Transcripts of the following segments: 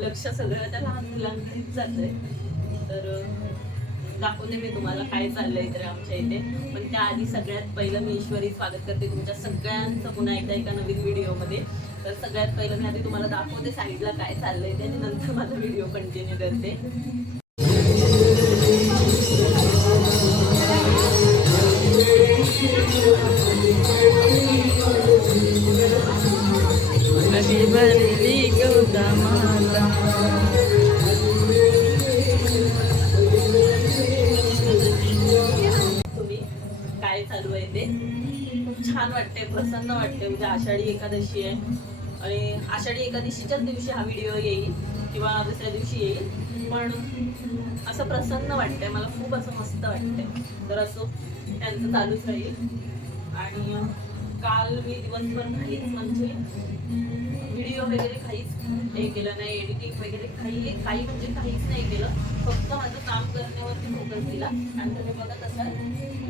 लक्ष सगळं त्या लहान मुलांकडेच जातंय. तर दाखवते मी तुम्हाला काय चाललंय तर आमच्या इथे. पण त्याआधी सगळ्यात पहिलं मी ईश्वरी स्वागत करते तुमच्या सगळ्यांचं पुन्हा एकदा एका नवीन व्हिडिओमध्ये. तर सगळ्यात पहिलं मी आधी तुम्हाला दाखवते साईडला काय चाललंय ते, आणि नंतर माझा व्हिडिओ कंटिन्यू करते. तुम्ही काय चालू आहे ते खूप छान वाटते, प्रसन्न वाटते. उद्या आषाढी एकादशी आहे आणि आषाढी एकादशीच्याच दिवशी हा व्हिडिओ येईल किंवा दुसऱ्या दिवशी येईल, पण असं प्रसन्न वाटतंय मला, खूप असं मस्त वाटतंय. तर असं त्यांचं चालूच राहील. आणि काल मी दिवसभर काहीच म्हणजे व्हिडिओ वगैरे काहीच हे केलं नाही, एडिटिंग वगैरे काही म्हणजे काहीच नाही केलं. फक्त माझं काम करण्यावरती फोकस दिला. आणि तुम्ही बघत असाल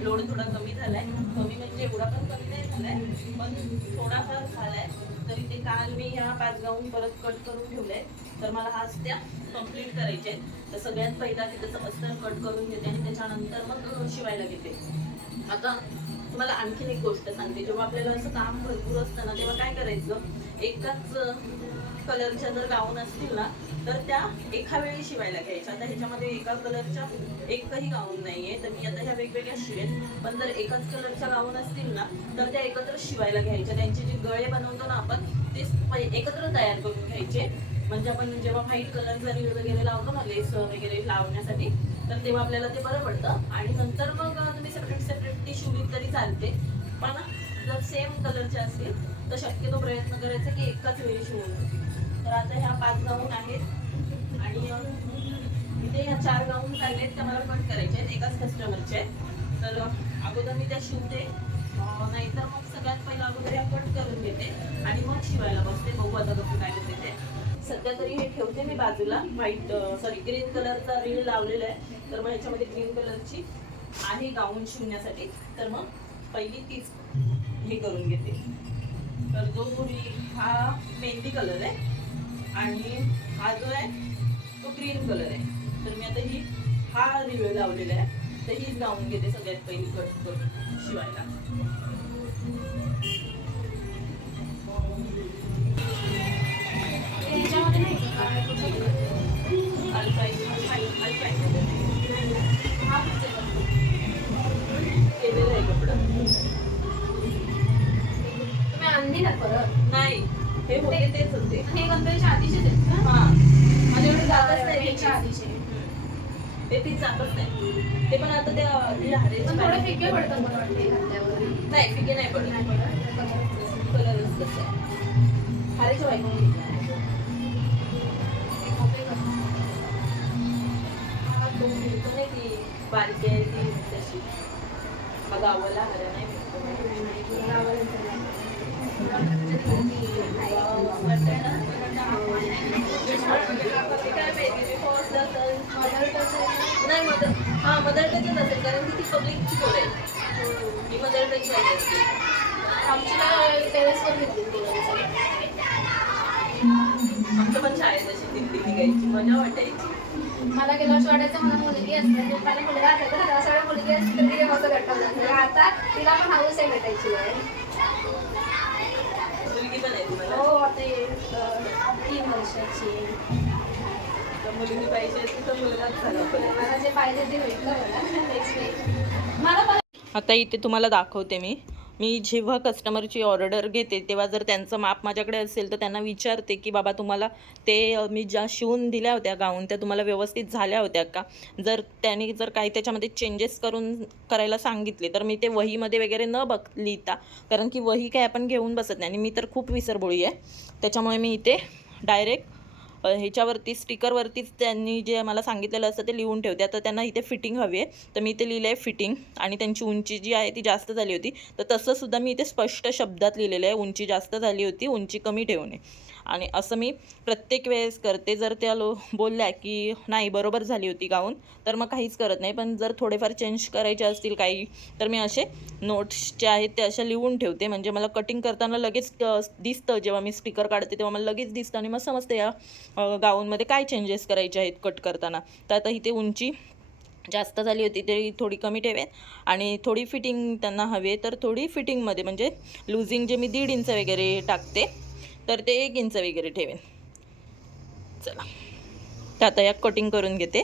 लोड थोडा कमी झालाय. कमी म्हणजे एवढा पण कमी नाही झालाय, पण थोडाफार झालाय. तरी ते काल मी ह्या 5 गाऊन परत कट करून ठेवले, तर मला आज त्या कम्प्लीट करायचे. तर सगळ्यात पहिला तिथं अस्तर कट करून घेते आणि त्याच्यानंतर मग शिवायला घेते. आता तुम्हाला आणखीन एक गोष्ट सांगते, जेव्हा आपल्याला असं काम भरपूर असतं ना, तेव्हा काय करायचं, एकाच कलरच्या जर गाऊन असतील ना, तर त्या एका वेळी शिवायला घ्यायच्या. आता ह्याच्यामध्ये एका कलरच्या एकही गाऊन नाहीये, तर मी आता ह्या वेगवेगळ्या शिवेन. पण जर एकाच कलरच्या गाऊन असतील ना, तर त्या एकत्र शिवायला घ्यायच्या. त्यांचे जे गळे बनवतो ना आपण, ते एकत्र तयार करून घ्यायचे. म्हणजे आपण जेव्हा व्हाईट कलर जरी वगैरे लावतो ना, लेस वगैरे लावण्यासाठी, तर तेव्हा आपल्याला ते बरं पडतं. आणि नंतर मग तुम्ही सेपरेट ती शिवली तरी चालते. पण जर सेम कलरचे असतील तर शक्यतो प्रयत्न करायचा की एकाच वेळी शिवून. तर आता ह्या 5 गाऊन आहेत आणि इथे ह्या 4 गाऊन चाललेत, त्या मला कट करायचे आहेत, एकाच कस्टमरचे आहेत. तर अगोदर मी त्या शिवते, नाहीतर मग सगळ्यात पहिला अगोदर या कट करून घेते आणि मग शिवायला बसते. बघू आता कसं काय होते ते. सध्या तरी हे ठेवते मी बाजूला. ग्रीन कलरचा रीळ लावलेला आहे, तर मग ह्याच्यामध्ये ग्रीन कलरची आहे गाऊन शिवण्यासाठी. तर मग पहिली तीच हे करून घेते. तर जो हा मेहंदी कलर आहे आणि हा जो आहे तो ग्रीन कलर आहे. तर मी आता हा रिव्ह्यू लावलेला आहे, तर हीच लावून घेते सगळ्यात पहिली कट करून शिवायला. केलेलं आहे कपडा तुम्ही आणली ना परत? नाही, हे होते तेच होते. हे गणपतीच्या आधीचेच आहेत का? हा, माझ्याकडे जातच नाही त्याच्या आधीचे. ते ती जातच नाही. ते पण आता त्या पण थोडे फिके पडतात मला वाटते घातल्यावर. नाही, फिके नाही पडत. नाही पडत. कलरच तसा आहे. हारेच्या बायकोने नाही ती बारकी आहे ती तशी. मग गावाला हऱ्या नाही नाही मदर. हा, मदर टचच असेल, कारण की ती पब्लिकची पोर आहे. ही मदर टच पाहिजे असते. आमची टेरेसवर घेतली. आमचं पण शाळेत अशी दिंडी निघायची, मजा वाटायची. मला गेल्या वर्षी वाटायचं मला मुलगी असते, मला मुलगा असायचा ना, तेव्हा सगळ्या मुलगी असते तर तिला मस्त गट्टा. आता तिला पण हाऊस आहे भेटायची आहे. मुलगी पण आहे तुम्हाला? हो, आता 3 वर्षाची. मुलगी पाहिजे तर मुलगाच झाला. मला जे पाहिजे ते भेटलं मला नेक्स्ट मला. आता इथे तुम्हाला दाखवते मी जेव्हा कस्टमरची ऑर्डर घेते तेव्हा जर त्यांचं माप माझ्याकडे असेल तर त्यांना विचारते की बाबा तुम्हाला ते मी ज्या शिवून दिल्या होत्या गाऊन त्या तुम्हाला व्यवस्थित झाल्या होत्या का. जर त्यांनी जर काही त्याच्यामध्ये चेंजेस करायला सांगितले तर मी ते वहीमध्ये वगैरे न लिहिता, कारण की वही काय आपण घेऊन बसत नाही आणि मी तर खूप विसरबोळी आहे, त्याच्यामुळे मी इथे डायरेक्ट ह्याच्यावरती स्टिकरवरतीच त्यांनी जे मला सांगितलेलं असतं ते लिहून ठेवते. आता त्यांना इथे फिटिंग हवी आहे तर मी इथे लिहिलं आहे फिटिंग, आणि त्यांची उंची जी आहे ती जास्त झाली होती तर तसंसुद्धा मी इथे स्पष्ट शब्दात लिहिलेलं आहे, उंची जास्त झाली होती, उंची कमी ठेवणे. आणि असं मी प्रत्येक वेळेस करते. जर त्या बोलल्या की नाही बरोबर झाली होती गाऊन तर मग काहीच करत नाही, पण जर थोडेफार चेंज करायचे असतील काही तर मी असे नोट्स जे आहेत ते अशा लिहून ठेवते. म्हणजे मला कटिंग करताना लगेच दिसतं, जेव्हा मी स्टिकर काढते तेव्हा मला लगेच दिसतं आणि मग समजते या गाऊनमध्ये काय चेंजेस करायचे आहेत कट करताना. तर आता इथे उंची जास्त झाली होती तरी थोडी कमी ठेवेन आणि थोडी फिटिंग त्यांना हवे तर थोडी फिटिंगमध्ये म्हणजे लुझिंग जे मी 1.5 इंच वगैरे टाकते तर ते 1 इंच वगैरे ठेवेन. चला तर आता या कटिंग करून घेते.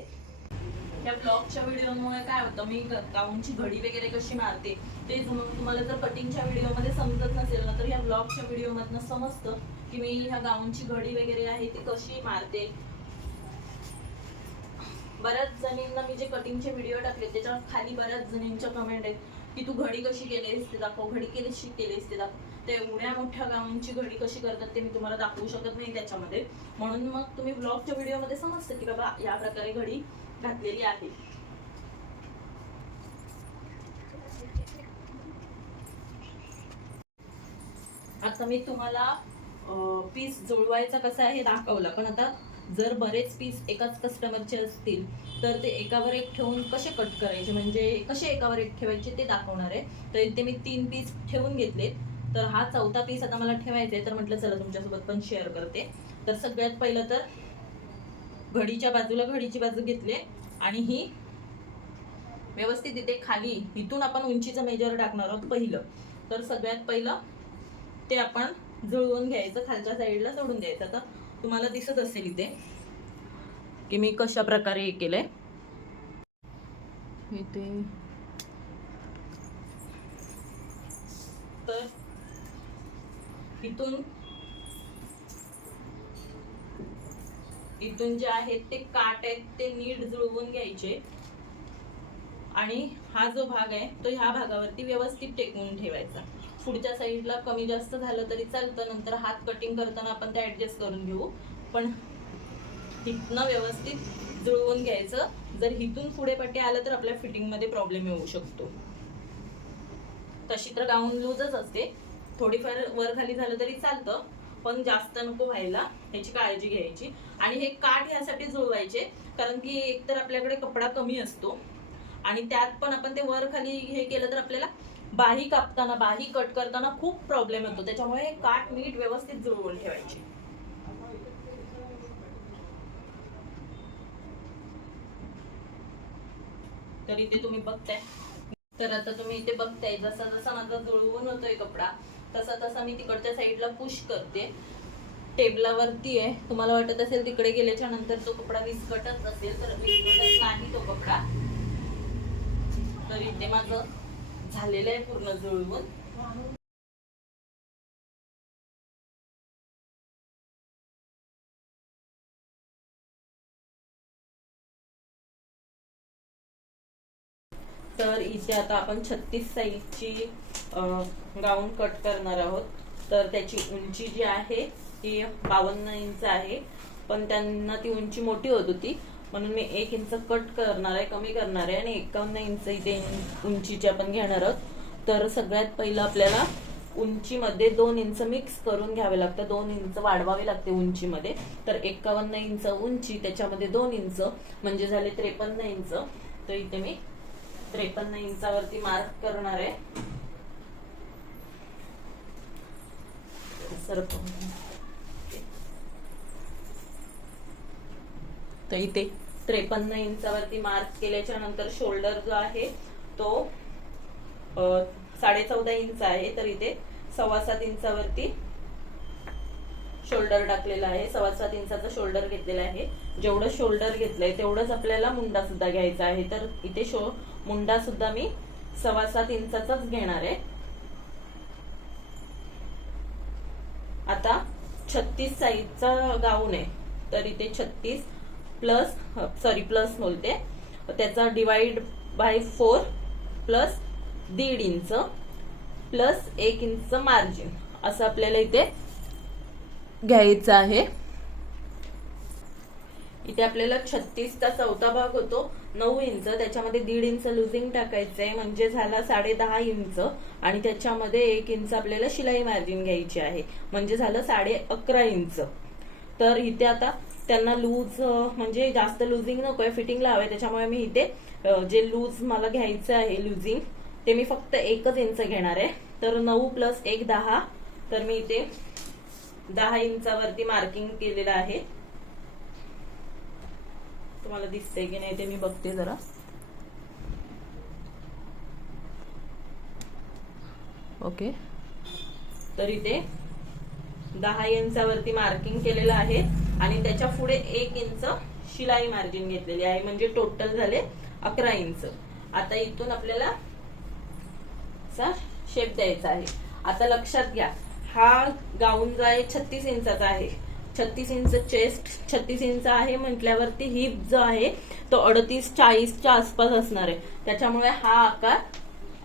या ब्लॉगच्या व्हिडिओमुळे काय होतं, मी गाऊनची घडी वगैरे कशी मारते ते तुम्हाला जर कटिंगच्या व्हिडिओमध्ये समजत नसेल ना तर या ब्लॉगच्या व्हिडिओमधनं समजतं की मी ह्या गाऊनची घडी वगैरे आहे ती कशी मारते. बऱ्याच जणींना मी जे कटिंगचे व्हिडिओ टाकले त्याच्या खाली बऱ्याच जणींच्या कमेंट आहेत की तू घडी कशी केलीस ते दाखव, घडी कशी केलीस ते दाखव. ते एवढ्या मोठ्या गाऊनची घडी कशी करतात ते मी तुम्हाला दाखवू शकत नाही त्याच्यामध्ये, म्हणून मग तुम्ही ब्लॉगच्या व्हिडिओमध्ये समजतं की बाबा या प्रकारे घडी घातलेली आहे. आता मी तुम्हाला पीस जुळवायचा कसा आहे हे दाखवलं, पण आता जर बरेच पीस एकाच कस्टमरचे असतील तर ते एकावर एक ठेवून कसे कट करायचे, म्हणजे कसे एकावर एक ठेवायचे ते दाखवणार आहे. तर इथे मी 3 पीस ठेवून घेतलेत, तर हा 4था पीस आता मला ठेवायचा आहे. तर म्हटलं चला तुमच्यासोबत पण शेअर करते. तर सगळ्यात पहिलं तर घडीच्या बाजूला घडीची बाजू घेतली आणि ही व्यवस्थित इथे खाली इथून आपण उंचीचं मेजर टाकणार आहोत पहिलं. तर सगळ्यात पहिलं ते आपण जुळवून घ्यायचं, खालच्या साईडला सोडून द्यायचं. आता तुम्हाला दिसत असेल इथे की मी कशा प्रकारे हे केलंय. इथे तर इथून जे आहेत ते काट आहेत ते नीट जुळवून घ्यायचे आणि हा जो भाग आहे तो ह्या भागावरती व्यवस्थित टेकवून ठेवायचा. पुढच्या साईडला कमी जास्त झालं तरी चालतं, नंतर हात कटिंग करताना आपण ते ऍडजस्ट करून घेऊ, पण इथनं व्यवस्थित जुळवून घ्यायचं. जर इथून पुढे पट्टी आलं तर आपल्या फिटिंगमध्ये प्रॉब्लेम येऊ शकतो. तशी तर गाऊन लूजच असते, थोडीफार वर खाली झालं तरी चालतं पण जास्त नको व्हायला याची काळजी घ्यायची. आणि हे काठ ह्यासाठी जुळवायचे कारण की एकतर आपल्याकडे कपडा कमी असतो आणि त्यात पण आपण ते वर खाली हे केलं तर आपल्याला बाही कापताना बाही कट करताना खूप प्रॉब्लेम येतो. त्याच्यामुळे हे काठ नीट व्यवस्थित जुळवून ठेवायचे. तर इथे तुम्ही बघताय, तर आता तुम्ही इथे बघताय जसा जसा माझा जुळवून होतोय कपडा तसा तसा मी तिकडच्या साईडला पुश करते. टेबलावरती आहे, तुम्हाला वाटत असेल तिकडे गेल्याच्या नंतर तो कपडा विस्कटत असेल तर विस्कटत नाही तो कपडा. तर इथे माझं झालेलं आहे पूर्ण जुळवून. तर इथे आता आपण 36 साईजची गाऊन कट करणार आहोत. तर त्याची उंची जी आहे ती 52 इंच आहे, पण त्यांना ती उंची मोठी होत होती म्हणून मी 1 इंच कट करणार आहे, कमी करणार आहे आणि 51 इंच इथे उंचीची आपण घेणार आहोत. तर सगळ्यात पहिलं आपल्याला उंचीमध्ये 2 इंच मिक्स करून घ्यावे लागतं, 2 इंच वाढवावे लागते उंचीमध्ये. तर 51 इंच उंची त्याच्यामध्ये 2 इंच म्हणजे झाले 53 इंच. तर इथे मी 53 इंचावरती मार्क करणार आहे. तर इथे 53 इंचावरती मार्क केल्याच्या नंतर शोल्डर जो आहे तो 14.5 इंच आहे. तर इथे 7.25 इंचावरती शोल्डर टाकलेला आहे, 7.25 इंचाचा शोल्डर घेतलेला आहे. जेवढं शोल्डर घेतलंय तेवढंच आपल्याला मुंडा सुद्धा घ्यायचा आहे. तर इथे मुंडा सुद्धा मी 7.25 इंचाचाच घेणार आहे. आता 36 साईजचा गाऊन आहे तर इथे 36 प्लस बोलते त्याचा divide by 4 plus 1.5 inch plus 1 inch margin असं आपल्याला इथे घ्यायचं आहे. इथे आपल्याला 36चा 4था भाग होतो 9 इंच, त्याच्यामध्ये 1.5 इंच लुजिंग टाकायचंय म्हणजे झाला 10.5 इंच, आणि त्याच्यामध्ये 1 इंच आपल्याला शिलाई मार्जिन घ्यायची आहे म्हणजे झालं 11.5 इंच. तर इथे आता त्यांना लूज म्हणजे जास्त लुजिंग नकोय, फिटिंगला हवंय, त्याच्यामुळे मी इथे जे लूज मला घ्यायचं आहे लुजिंग ते मी फक्त 1 इंच घेणार आहे. तर 9 + 1 10, तर मी इथे 10 इंचावरती मार्किंग केलेलं आहे. तुम्हाला दिसतंय की नाही ते मी बघते जरा. ओके, तर इथे 10 इंचावरती मार्किंग केलेलं आहे आणि त्याच्या पुढे 1 इंच शिलाई मार्जिन घेतलेली आहे म्हणजे टोटल झाले 11 इंच. आता इथून आपल्याला शेप द्यायचा आहे. आता लक्षात घ्या, हा गाऊन जो आहे 36 इंचाचा आहे. 36 इंच चेस्ट, 36 इंच आहे म्हटल्यावरती हिप जो आहे तो 38-40च्या आसपास असणार आहे. त्याच्यामुळे हा आकार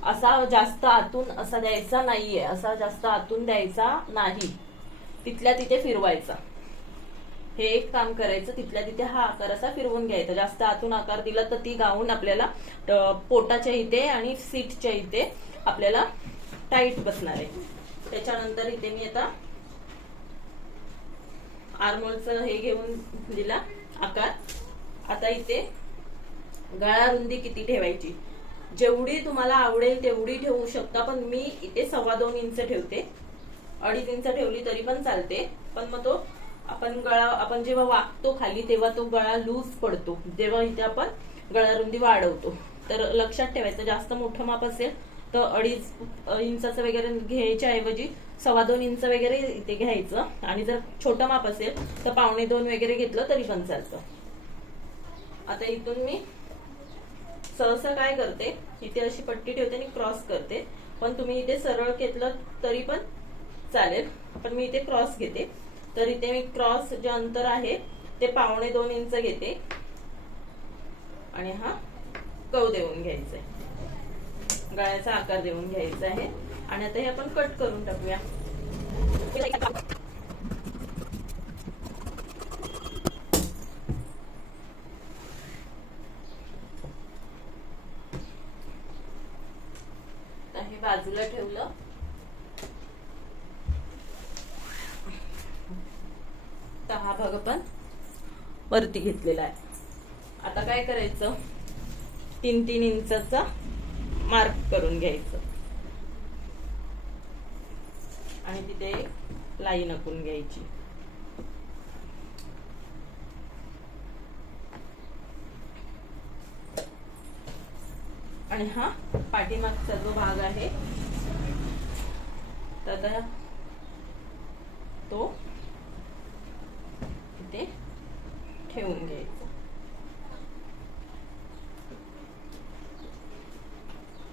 असा जास्त आतून असा द्यायचा नाहीये, असा जास्त आतून द्यायचा नाही, तिथल्या तिथे फिरवायचा. हे एक काम करायचं, तिथल्या तिथे हा आकार असा फिरवून घ्यायचा. जास्त आतून आकार दिला तर ती गाऊन आपल्याला पोटाच्या इथे आणि सीटच्या इथे आपल्याला टाईट बसणार आहे. त्याच्यानंतर इथे मी आता आर्मोलचं हे घेऊन दिला आकार. आता इथे गळा रुंदी किती ठेवायची, जेवढी तुम्हाला आवडेल तेवढी ठेवू शकता, पण मी इथे 2.25 इंच ठेवते. 2.5 इंच ठेवली तरी पण चालते, पण मग तो आपण जेव्हा वाकतो खाली तेव्हा तो गळा लूज पडतो, जेव्हा इथे आपण गळा रुंदी वाढवतो. तर लक्षात ठेवायचं, जास्त मोठं माप असेल तर 2.5 इंचाचं वगैरे घ्यायच्या ऐवजी 2.25 इंच वगैरे इथे घ्यायचं, आणि जर छोटं माप असेल तर 1.25 वगैरे घेतलं तरी पण चालतं. आता इथून मी सहसा काय करते, इथे अशी पट्टी ठेवते आणि क्रॉस करते, पण तुम्ही इथे सरळ घेतलं तरी पण चालेल, पण मी इथे क्रॉस घेते. तर इथे मी क्रॉस जे अंतर आहे ते 1.25 इंच घेते आणि हा कव देऊन घ्यायचा आहे, गळ्याचा आकार देऊन घ्यायचा आहे. आणि आता हे आपण कट करून टाकूया. हे बाजूला ठेवलं. तर हा भाग आपण वरती घेतलेला आहे. आता काय करायचं, 3-3 इंचाचा मार्क करून घ्यायचं आणि तिथे लाईन आखून घ्यायची. आणि हा पाठीमागचा जो भाग आहे तर तो इथे ठेवून घ्यायचा.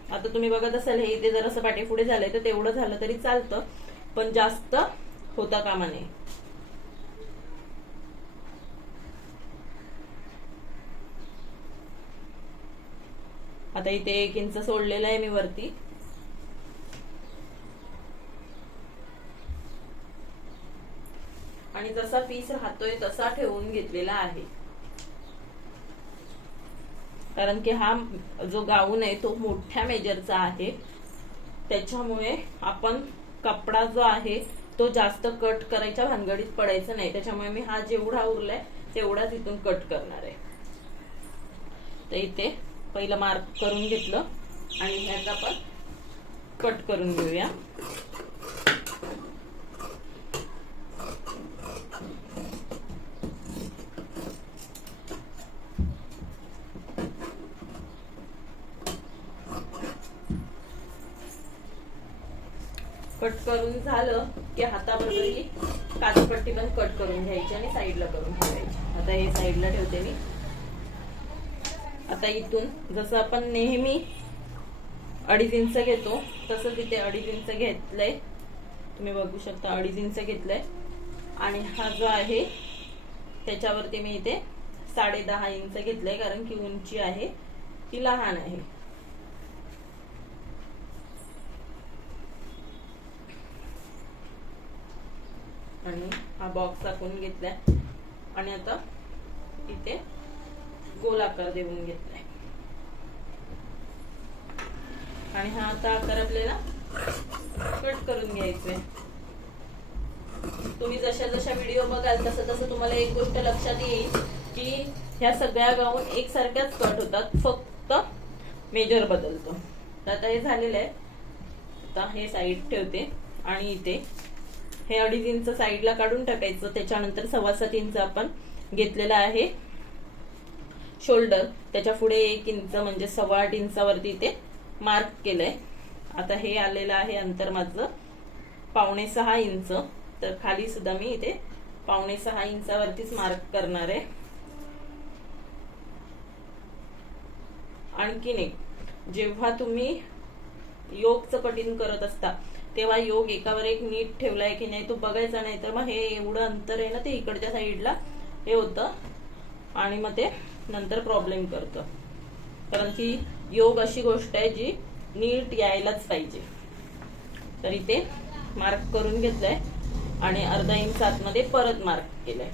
आता तुम्ही बघत असाल हे इथे जर असं पाठी पुढे झालंय तर तेवढं झालं तरी चालतं, पण जास्त होता कामा नये. आता इथे 1 इंच सोडलेला आहे मी वरती. आणि जसा पीस राहतोय तसा ठेवून घेतलेला आहे, कारण की हा जो गाऊन आहे तो मोठ्या मेजरचा आहे, त्याच्यामुळे आपण कपडा जो आहे तो जास्त कट करायच्या भानगडीत पडायचं नाही. त्याच्यामुळे मी हा जेवढा उरलाय तेवढाच इथून कट करणार आहे. तर इथे पहिलं मार्क करून घेतलं आणि ह्याचा आपण कट करून घेऊया. कट करून झालं की हाताबरोबर ही काचपट्टी पण कट करून घ्यायची आणि साईडला करून ठेवायची. आता हे साईडला ठेवते मी. आता इथून जसं आपण नेहमी 2.5 इंच घेतो तसं तिथे 2.5 इंच घेतलंय, तुम्ही बघू शकता 2.5 इंच घेतलंय. आणि हा जो आहे त्याच्यावरती मी इथे 10.5 इंच घेतलंय, कारण की उंची आहे ती लहान आहे. आणि हा बॉक्स टाकून घेतलाय आणि आता इथे गोल आकार देऊन घेतलाय. आणि हा आता आकार आपल्याला कट करून घ्यायचा आहे. तुम्ही जशा जशा व्हिडिओ बघाल तसं तसं तुम्हाला एक गोष्ट लक्षात येईल की ह्या सगळ्या गाऊन एकसारख्याच कट होतात, फक्त मेजर बदलतो. तर आता हे झालेलं आहे. आता हे साईड ठेवते आणि इथे हे 2.5 इंच साईडला काढून टाकायचं. त्याच्यानंतर 7.25 इंच आपण घेतलेला आहे शोल्डर, त्याच्या पुढे 1 इंच म्हणजे 8.25 इंचावरती इथे मार्क केलंय. आता हे आलेलं आहे अंतर माझं 5.25 इंच. तर खाली सुद्धा मी इथे 5.25 इंचावरतीच मार्क करणार आहे. आणखीन एक, जेव्हा तुम्ही योगचं कटिंग करत असता तेव्हा योग एकावर एक नीट ठेवलाय की नाही तो बघायचा, नाही तर मग हे एवढं अंतर आहे ना ते इकडच्या साईडला हे होतं आणि मग ते नंतर प्रॉब्लेम करतं. कारण की योग अशी गोष्ट आहे जी नीट यायलाच पाहिजे. तर इथे मार्क करून घेतलंय आणि 1/2 इंच आतमध्ये परत मार्क केलंय.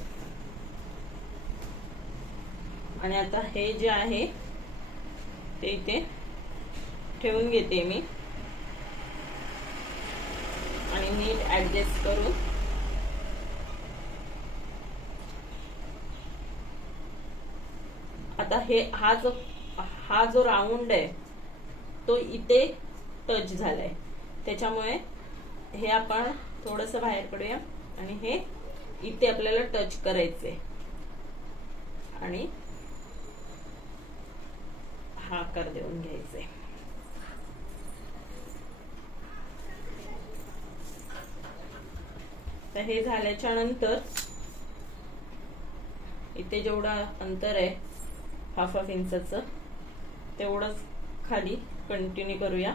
आणि आता हे जे आहे ते इथे ठेवून घेते मी आणि नीट ऍडजस्ट करून आता हे हा जो राऊंड आहे तो इथे टच झालाय, त्याच्यामुळे हे आपण थोडंसं बाहेर पडूया आणि हे इथे आपल्याला टच करायचंय आणि हा आकार देऊन घ्यायचंय. तर हे झाल्याच्या नंतर इथे जेवढं अंतर आहे 1/2 इंचाचं तेवढंच खाली कंटिन्यू करूया.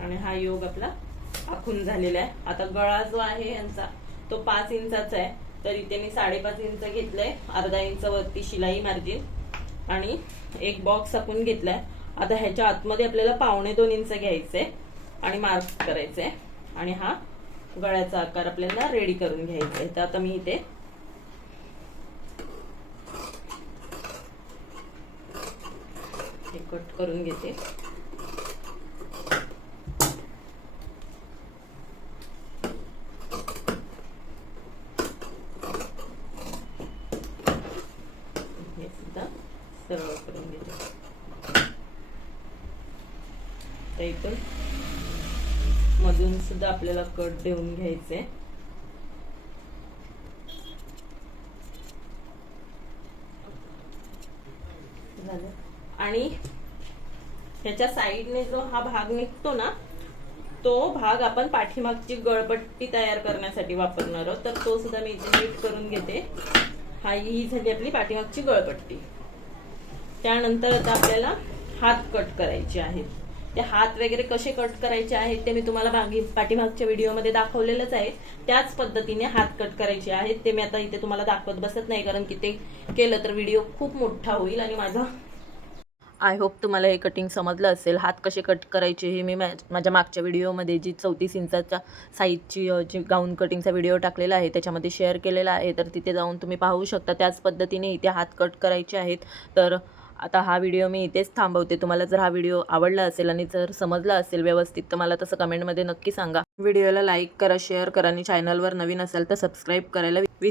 आणि हा योग आपला आखून झालेला आहे. आता गळा जो आहे यांचा तो 5 इंचाचा आहे, तर इथे मी 5.5 इंच घेतलंय, 1/2 इंच वरती शिलाई मार्जिन आणि एक बॉक्स आखून घेतलाय. आता ह्याच्या आतमध्ये आपल्याला 2.25 इंच घ्यायचंय आणि मार्क करायचंय आणि हा गळ्याचा आकार आपल्याला रेडी करून घ्यायचा आहे. तर आता मी इथे हे कट करून घेते. हे सुद्धा सरळ करून घेते. तर इथून मधून सुद्धा आपल्याला कट देऊन घ्यायचे. झालं. आणि ह्याच्या साईडने जो हा भाग निघतो ना तो भाग आपण पाठीमागची गळपट्टी तयार करण्यासाठी वापरणार आहोत. तर तो सुद्धा मी इथे नीट करून घेते. ही झाली आपली पाठीमागची गळपट्टी. त्यानंतर आता आपल्याला हात कट करायचे आहेत. ते हात वगैरे कसे कट करायचे आहेत ते मी तुम्हाला पाठीमागच्या व्हिडिओमध्ये दाखवलेलंच आहे. त्याच पद्धतीने हात कट करायचे आहेत. ते मी आता इथे तुम्हाला दाखवत बसत नाही, कारण की ते केलं तर व्हिडिओ खूप मोठा होईल आणि माझा आय होप तुम्हाला हे कटिंग समजलं असेल. हात कसे कट करायचे हे मी माझ्या मागच्या व्हिडिओमध्ये जी 34 इंचाच्या साईजची जी गाऊन कटिंगचा व्हिडिओ टाकलेला आहे त्याच्यामध्ये शेअर केलेला आहे, तर तिथे जाऊन तुम्ही पाहू शकता. त्याच पद्धतीने इथे हात कट करायचे आहेत. तर आता हा व्हिडिओ मी इथेच थांबवते. तुम्हाला जर हा व्हिडिओ आवडला असेल आणि जर समजला असेल व्यवस्थित तर मला तसं कमेंटमध्ये नक्की सांगा. व्हिडिओला लाईक करा, शेअर करा आणि चॅनलवर नवीन असेल तर सबस्क्राईब करायला विसरू